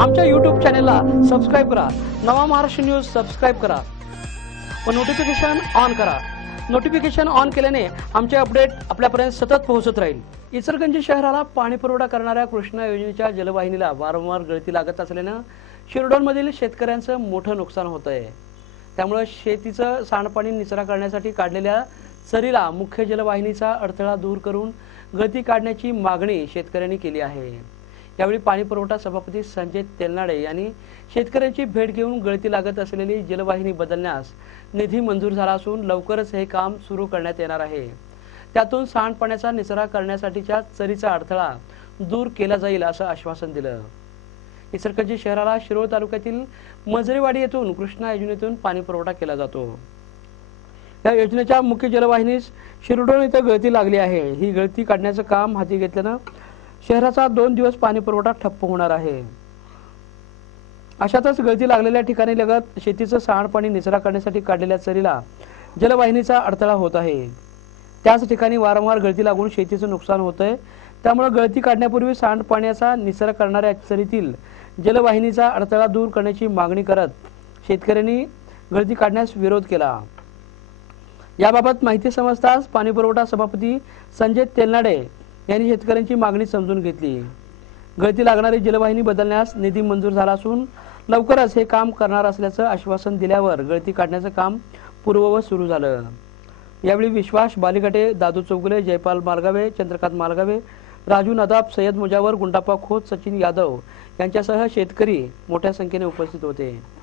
आमच्या यूट्यूब चॅनेलला सबस्क्राईब करा. नवा महाराष्ट्र न्यूज सबस्क्राईब करा. व नोटिफिकेशन ऑन करा. नोटिफिकेशन ऑन केल्याने आमचे अपडेट आपल्यापर्यंत सतत पोहोचत राहील. इचलकरंजी शहराला पाणी पुरवठा करणाऱ्या कृष्णा योजनेच्या जलवाहिनीला वारंवार गळती लागत असल्यानं शिरडोनमधील शेतकऱ्यांचं मोठं नुकसान होत आहे. त्यामुळं शेतीचं सांडपाणी निचरा करण्यासाठी काढलेल्या चरीला मुख्य जलवाहिनीचा अडथळा दूर करून गळती काढण्याची मागणी शेतकऱ्यांनी केली आहे. यावेळी पाणी पुरवठा सभापती संजय तेलनाडे यांनी शेतकऱ्यांची भेट घेऊन गळती लागत असलेली जलवाहिनी बदलण्यास निधी मंजूर झाला असून लवकरच हे काम सुरू करण्यात येणार आहे. त्यातून सांडपाण्याचा निचरा करण्यासाठीच्या चरीचा अडथळा दूर केला जाईल असं आश्वासन दिलं. इचलकरंजी शहराला शिरोळ तालुक्यातील मजरेवाडी येथून कृष्णा योजनेतून पाणी पुरवठा केला जातो. या योजनेच्या मुख्य जलवाहिनीस शिरोडोन इथं गळती लागली आहे. ही गळती काढण्याचं काम हाती घेतल्यानं शहराचा दोन दिवस पाणी पुरवठा ठप्प होणार आहे. अशातच गळती लागलेल्या ठिकाणी लगत शेतीचं सांडपाणी निचरा करण्यासाठी काढलेल्या चरीला जलवाहिनीचा अडथळा होत आहे. त्याच ठिकाणी वारंवार गळती लागून शेतीचं नुकसान होत आहे त्यामुळे गळती काढण्यापूर्वी सांडपाण्याचा निचरा करणाऱ्या चरीतील जलवाहिनीचा अडथळा दूर करण्याची मागणी करत शेतकऱ्यांनी गळती काढण्यास विरोध केला. याबाबत माहिती समजताच पाणीपुरवठा सभापती संजय तेलनाडे यांनी शेतकऱ्यांची मागणी समजून घेतली. गळती लागणारी जलवाहिनी बदलण्यास निधी मंजूर झाला असून लवकरच हे काम करणार असल्याचं आश्वासन दिल्यावर गळती काढण्याचं काम पूर्ववत सुरू झालं. यावेळी विश्वास बालिगटे दादू चौगुले जयपाल मालगावे चंद्रकांत मालगावे राजू नदाब सय्यद मुजावर गुंडाप्पा खोत सचिन यादव यांच्यासह शेतकरी मोठ्या संख्येने उपस्थित होते.